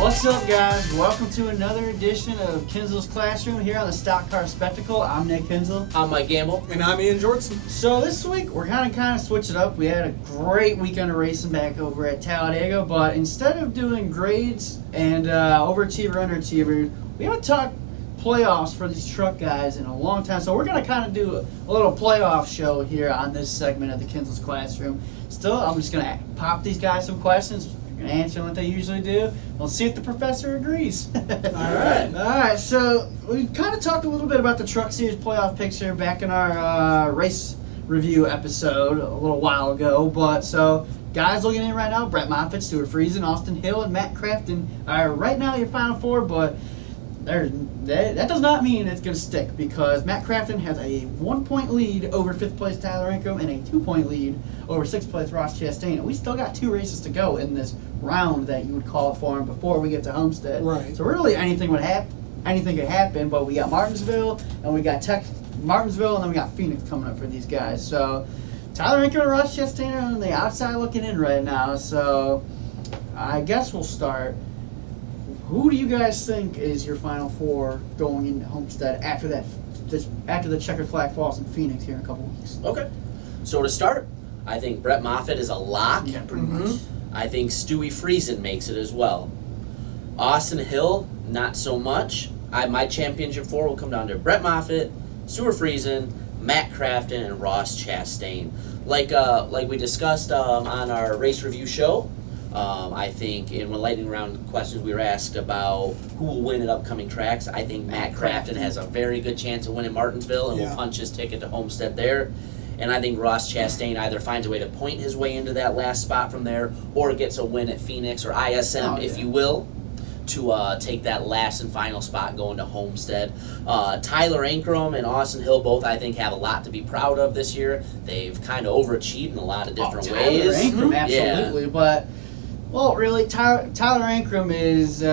What's up, guys? Welcome to another edition of Kinzels Classroom here on the Stock Car Spectacle. I'm Nick Kinzel. I'm Mike Gamble. And I'm Ian Jortson. So this week, we're kind of switch it up. We had a great weekend of racing back over at Talladega, but instead of doing grades and overachiever, underachiever, we haven't talked playoffs for these truck guys in a long time. So we're going to kind of do a little playoff show here on this segment of the Kinzels Classroom. Still, I'm just going to pop these guys some questions. Answer what they usually do. We'll see if the professor agrees. All right. So we kind of talked a little bit about the Truck Series playoff picture back in our race review episode a little while ago. But so guys looking in right now: Brett Moffitt, Stuart Friesen, Austin Hill, and Matt Crafton are right now your final four. But that does not mean it's going to stick, because Matt Crafton has a 1-point lead over 5th place Tyler Ankrum and a 2-point lead over 6th place Ross Chastain. And we still got 2 races to go in this round that you would call it for him before we get to Homestead. Right. So really anything could happen, but we got Martinsville and we got Martinsville, and then we got Phoenix coming up for these guys. So Tyler Ankrum and Ross Chastain are on the outside looking in right now. So I guess we'll start. Who do you guys think is your final four going into Homestead after the checkered flag falls in Phoenix here in a couple weeks? Okay. So to start, I think Brett Moffitt is a lock. Yeah, pretty much. I think Stewie Friesen makes it as well. Austin Hill, not so much. My championship four will come down to Brett Moffitt, Stuart Friesen, Matt Crafton, and Ross Chastain. Like we discussed on our race review show, I think in one lightning round questions we were asked about who will win at upcoming tracks. I think Matt Crafton has a very good chance of winning Martinsville and will punch his ticket to Homestead there. And I think Ross Chastain either finds a way to point his way into that last spot from there, or gets a win at Phoenix or ISM, if you will, to take that last and final spot going to Homestead. Tyler Ankrum and Austin Hill both, I think, have a lot to be proud of this year. They've kind of overachieved in a lot of different ways. Tyler Ankrum, absolutely. But, well, really, Tyler Ankrum is,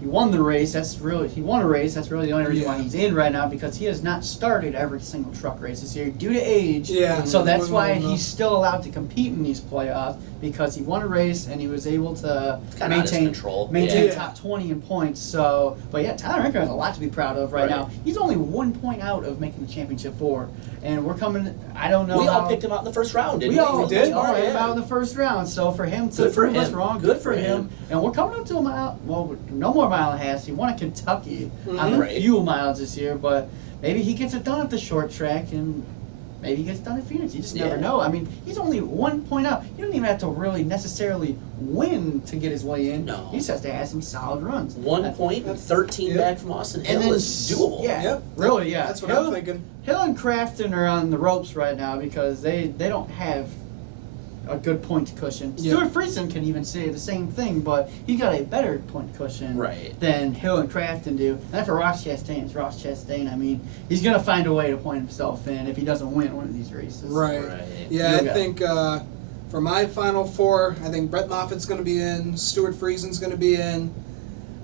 he won the race. He won a race. That's really the only reason why he's in right now, because he has not started every single truck race this year due to age. Yeah. So that's why he's still allowed to compete in these playoffs, because he won a race and he was able to maintain top 20 in points. So, but yeah, Tyler Ankrum has a lot to be proud of right now. He's only 1 point out of making the championship four, and we're coming. I don't know. We all picked him out in the first round, didn't we? We all did. picked him out in the first round. So for him to prove us wrong, good for him. And we're coming up to a mile. Well, no more mile and a half. He won at Kentucky on the few miles this year, but maybe he gets it done at the short track, and maybe he gets it done at Phoenix. You just never know. I mean, he's only 1 point out. You don't even have to really necessarily win to get his way in. No. He just has to have some solid runs. 1 point, 13 back from Austin Hill, and then is doable. Yeah, really, yeah. That's what I'm thinking. Hill and Crafton are on the ropes right now because they don't have a good point cushion. Stuart Friesen can even say the same thing, but he's got a better point cushion than Hill and Crafton do. And then for Ross Chastain, it's Ross Chastain. I mean, he's going to find a way to point himself in if he doesn't win one of these races. Right. Yeah, I think for my final four, I think Brett Moffitt's going to be in, Stuart Friesen's going to be in.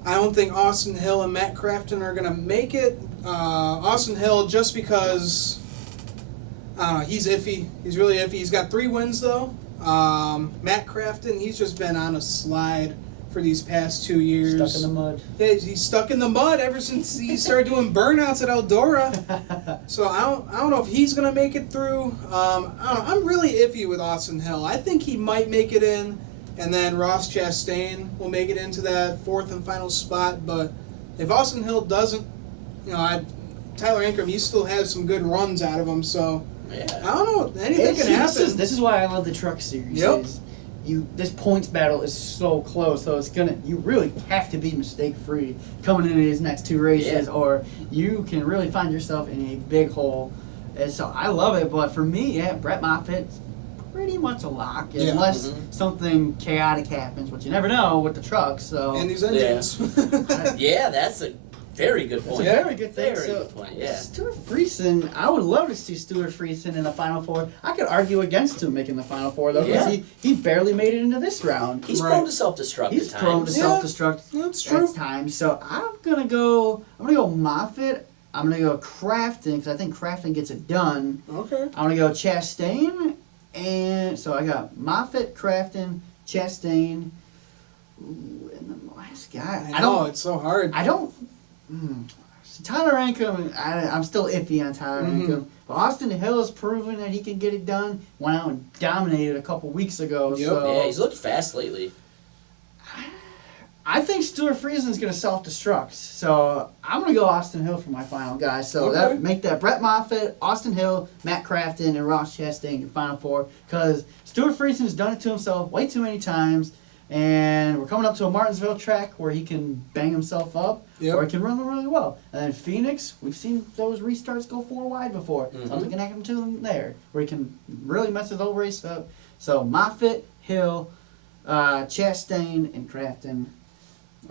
I don't think Austin Hill and Matt Crafton are going to make it. Austin Hill, just because, I don't know, he's iffy. He's really iffy. He's got 3 wins, though. Matt Crafton, he's just been on a slide for these past 2 years. Stuck in the mud. Yeah, he's stuck in the mud ever since he started doing burnouts at Eldora. So I don't know if he's gonna make it through. I don't know. I'm really iffy with Austin Hill. I think he might make it in, and then Ross Chastain will make it into that 4th and final spot. But if Austin Hill doesn't, Tyler Ankrum, he still has some good runs out of him. So. Yeah. I don't know. Anything can happen. This is why I love the Truck Series. Yep. This points battle is so close, so you really have to be mistake free coming into these next 2 races, or you can really find yourself in a big hole. And so I love it, but for me, Brett Moffitt's pretty much a lock, unless something chaotic happens, which you never know with the trucks. So and these engines. That's a very good point. That's a very good thing. Very good point, yeah. Stuart Friesen, I would love to see Stuart Friesen in the Final Four. I could argue against him making the Final Four, though, because he barely made it into this round. He's prone to self-destruct at times. He's prone to self-destruct that's true. at times. So I'm gonna go Moffitt. I'm gonna go Crafton, because I think Crafton gets it done. Okay. I'm gonna go Chastain, and so I got Moffitt, Crafton, Chastain. Ooh, and then This guy, I know, it's so hard. I don't. Tyler Ankrum, I'm still iffy on Tyler Ankrum. But Austin Hill has proven that he can get it done. Went out and dominated a couple weeks ago. Yep. So Yeah, he's looked fast lately. I think Stuart Friesen's going to self-destruct. So I'm going to go Austin Hill for my final guy. So that make that Brett Moffitt, Austin Hill, Matt Crafton, and Ross Chastain your final four. Because Stuart Friesen's done it to himself way too many times. And we're coming up to a Martinsville track where he can bang himself up, or he can run really well. And then Phoenix, we've seen those restarts go 4 wide before. Something can happen to him there, where he can really mess his whole race up. So Moffitt, Hill, Chastain, and Crafton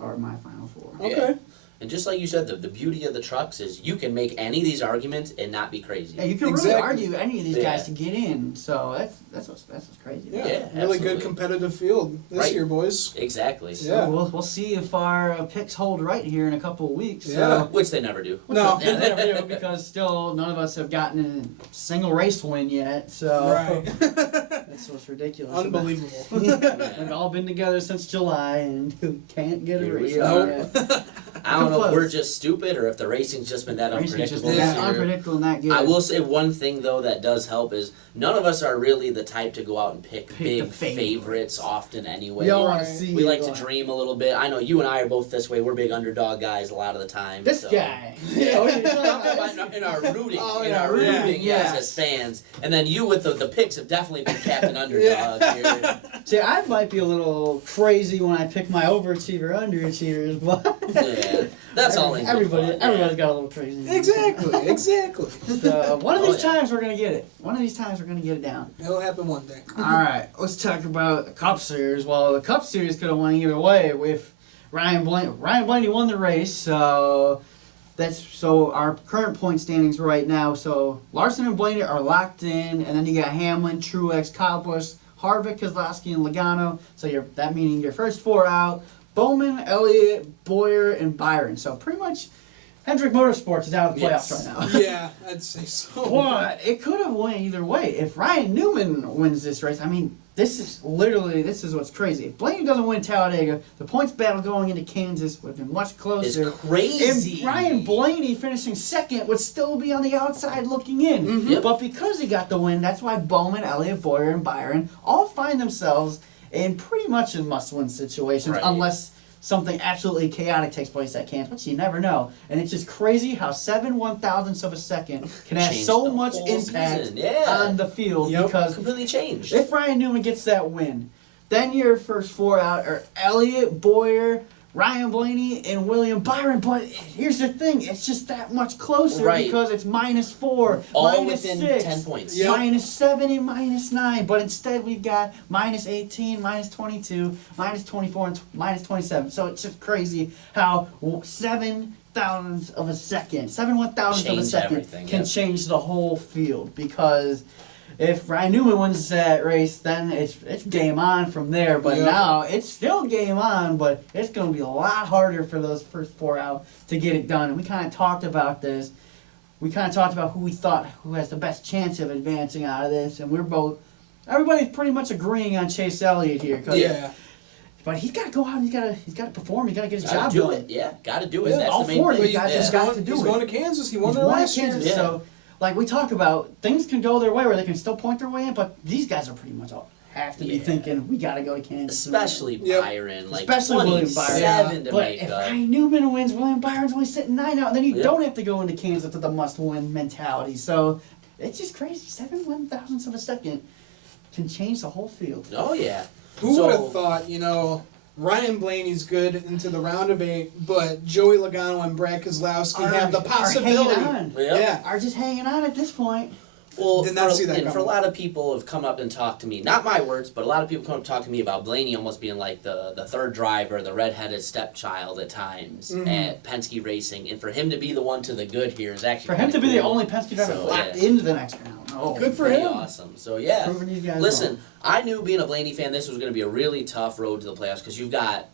are my final four. Okay. Yeah. And just like you said, the beauty of the trucks is you can make any of these arguments and not be crazy. Yeah, you can really argue any of these guys to get in. So that's what's crazy. Yeah, really absolutely. Good competitive field this year, boys. Exactly. So we'll see if our picks hold right here in a couple of weeks. Yeah. So. Which they never do. No. They never do, because still none of us have gotten a single race win yet. So that's what's ridiculous. Unbelievable. We've all been together since July and can't get a race yet. I don't know if we're just stupid or if the racing's just been that unpredictable. Unpredictable and that good. I will say one thing though that does help is none of us are really the type to go out and pick big favorites often anyway. We all want to see. We like to dream a little bit. I know you and I are both this way. We're big underdog guys a lot of the time. This guy. in our rooting, as fans, and then you with the picks have definitely been captain underdog here. See, I might be a little crazy when I pick my overachiever, underachievers, but that's all. Everybody's got a little crazy. Exactly. So one of these times we're gonna get it. One of these times we're gonna get it down. It'll happen one day. All right, let's talk about the Cup Series. Well, the Cup Series could have won either way with Ryan Blaney won the race, so our current point standings right now. So Larson and Blaney are locked in, and then you got Hamlin, Truex, Kyle Busch, Harvick, Keselowski, and Logano. So that meaning your first 4 out. Bowman, Elliott, Boyer, and Byron. So pretty much Hendrick Motorsports is out of the playoffs right now. Yeah, I'd say so. But it could have went either way. If Ryan Newman wins this race, I mean, this is what's crazy. If Blaney doesn't win Talladega, the points battle going into Kansas would have been much closer. It's crazy. If Ryan Blaney finishing second would still be on the outside looking in. But because he got the win, that's why Bowman, Elliott, Boyer, and Byron all find themselves in pretty much in must-win situations, unless something absolutely chaotic takes place at Kansas, which you never know. And it's just crazy how 7 1/1000ths of a second can have so much impact on the field because completely changed. If Ryan Newman gets that win, then your first 4 out are Elliott, Boyer, Ryan Blaney, and William Byron. But here's the thing, it's just that much closer because it's -4, all -6, within 10 points. -7 and -9. But instead we've got -18, -22, -24, and -27. So it's just crazy how 7 1/1000 of a second can change the whole field, because if Ryan Newman wins that race, then it's game on from there. But now it's still game on, but it's going to be a lot harder for those first 4 out to get it done. And we kind of talked about this. We kind of talked about who has the best chance of advancing out of this, and everybody's pretty much agreeing on Chase Elliott here. But he's got to go out and he's got to perform. He's got to get his job done. Got to do it. That's all the main 4 of thing. you guys just got to do it. He's going to Kansas. He won the last year. Kansas, so. Like we talk about, things can go their way where they can still point their way in, but these guys are pretty much all have to be thinking we got to go to Kansas. Especially Byron, especially William Byron. To but make if up. Ryan Newman wins, William Byron's only sitting 9 out, and then you don't have to go into Kansas with the must-win mentality. So it's just crazy. 7 1/1000s of a second can change the whole field. Oh yeah. Who would have thought? Ryan Blaney's good into the round of 8, but Joey Logano and Brad Keselowski have the possibility. Are just hanging on at this point. Well, Did not see that coming. For a lot of people have come up and talked to me, not my words, but a lot of people come up and talk to me about Blaney almost being like the third driver, the redheaded stepchild at times at Penske Racing, and for him to be the one to the good here is actually for him to be the only Penske driver locked into the next round. Oh, good for him. Awesome. So listen, I knew being a Blaney fan, this was going to be a really tough road to the playoffs because you've got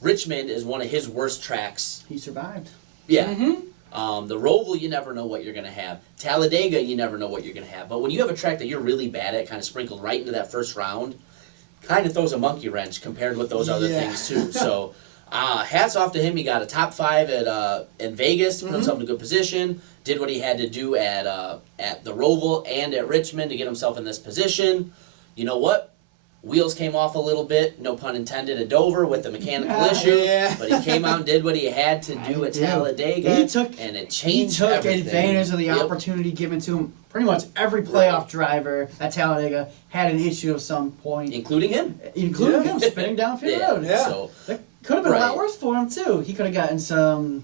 Richmond is one of his worst tracks. He survived. Yeah. The Roval, you never know what you're going to have. Talladega, you never know what you're going to have. But when you have a track that you're really bad at, kind of sprinkled right into that first round, kind of throws a monkey wrench compared with those other things too. So Hats off to him. He got a top 5 in Vegas, put himself in a good position, did what he had to do at the Roval and at Richmond to get himself in this position. You know what? Wheels came off a little bit, no pun intended, at Dover with the mechanical issue. Yeah. But he came out and did what he had to do at Talladega, and it changed everything. Advantage of the opportunity given to him. Pretty much every playoff driver at Talladega had an issue of some point. Including him. Including him spinning down field road. Yeah. So, that could have been a lot worse for him, too. He could have gotten some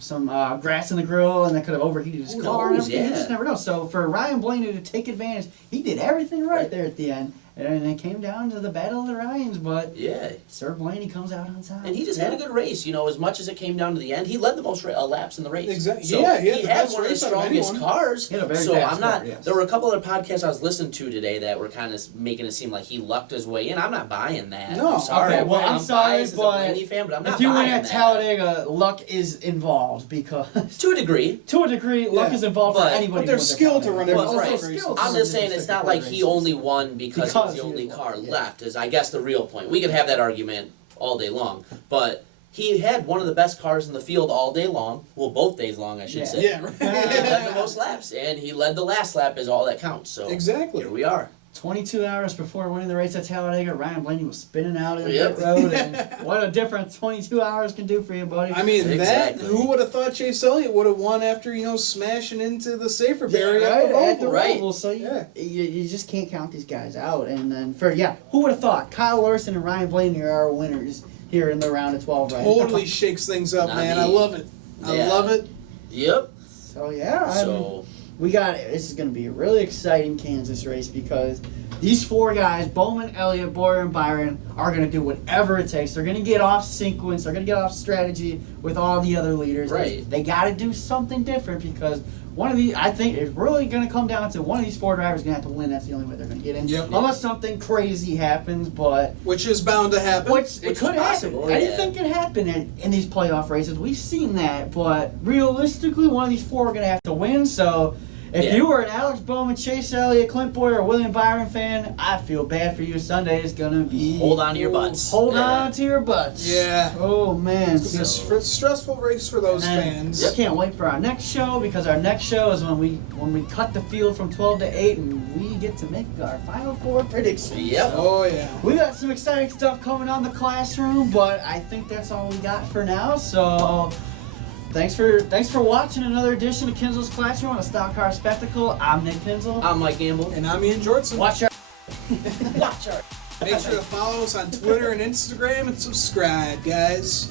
grass in the grill, and that could have overheated his car and everything. You just never know. So for Ryan Blaney to take advantage, he did everything right there at the end. And it came down to the battle of the Ryans, but Sir Blaney comes out on top. And he just had a good race. You know, as much as it came down to the end, he led the most laps in the race. Exactly. So yeah, he had one of the strongest cars. He had a very so fast I'm not. car, yes. There were a couple other podcasts I was listening to today that were kind of making it seem like he lucked his way in. I'm not buying that. No. I'm sorry. Okay, well, I'm sorry, biased as a but Blaney fan, but I'm not if you win buying at that. Talladega, luck is involved because To a degree. luck is involved for But- anybody. But there's skill to run There's those also races. skill to I'm run just saying these it's not like he races. only won because he was the only car left, is I guess the real point. We could have that argument all day long. But he had one of the best cars in the field all day long. Well, both days long, I should say. Yeah, right. He led the most laps, and he led the last lap is all that counts. So Exactly. here we are. 22 hours before winning the race at Talladega, Ryan Blaney was spinning out in the Yep. pit road, and what a difference 22 hours can do for you, buddy. I mean, Exactly. who would have thought Chase Elliott would have won after, smashing into the safer Yeah, barrier right, at the Right. Roval, so you just can't count these guys out. And then who would have thought Kyle Larson and Ryan Blaney are our winners here in the round of 12 right Totally shakes things up, Not man. me. I love it. I Yeah. love it. Yep. So yeah, So this is going to be a really exciting Kansas race because these 4 guys, Bowman, Elliott, Boyer, and Byron, are going to do whatever it takes. They're going to get off sequence. They're going to get off strategy with all the other leaders. Right. They got to do something different because one of these, I think, it's really going to come down to one of these 4 drivers going to have to win. That's the only way they're going to get in. Yep. Unless something crazy happens, but Which is bound to happen. it could is happen. possible, yeah. Anything can happen in these playoff races. We've seen that, but realistically, one of these 4 are going to have to win. So if you were an Alex Bowman, Chase Elliott, Clint Boyer, or William Byron fan, I feel bad for you. Sunday is going to be... hold on to your butts. Hold on to your butts. Yeah. Oh, man. It's going to be a stressful race for those And fans. I can't wait for our next show because our next show is when we cut the field from 12 to 8 and we get to make our Final 4 predictions. Yep. Oh, yeah. We got some exciting stuff coming on the classroom, but I think that's all we got for now. So thanks for watching another edition of Kinzels Classroom on a Stock Car Spectacle. I'm Nick Kinzel. I'm Mike Gamble. And I'm Ian Jortson. Watch our Make sure to follow us on Twitter and Instagram and subscribe, guys.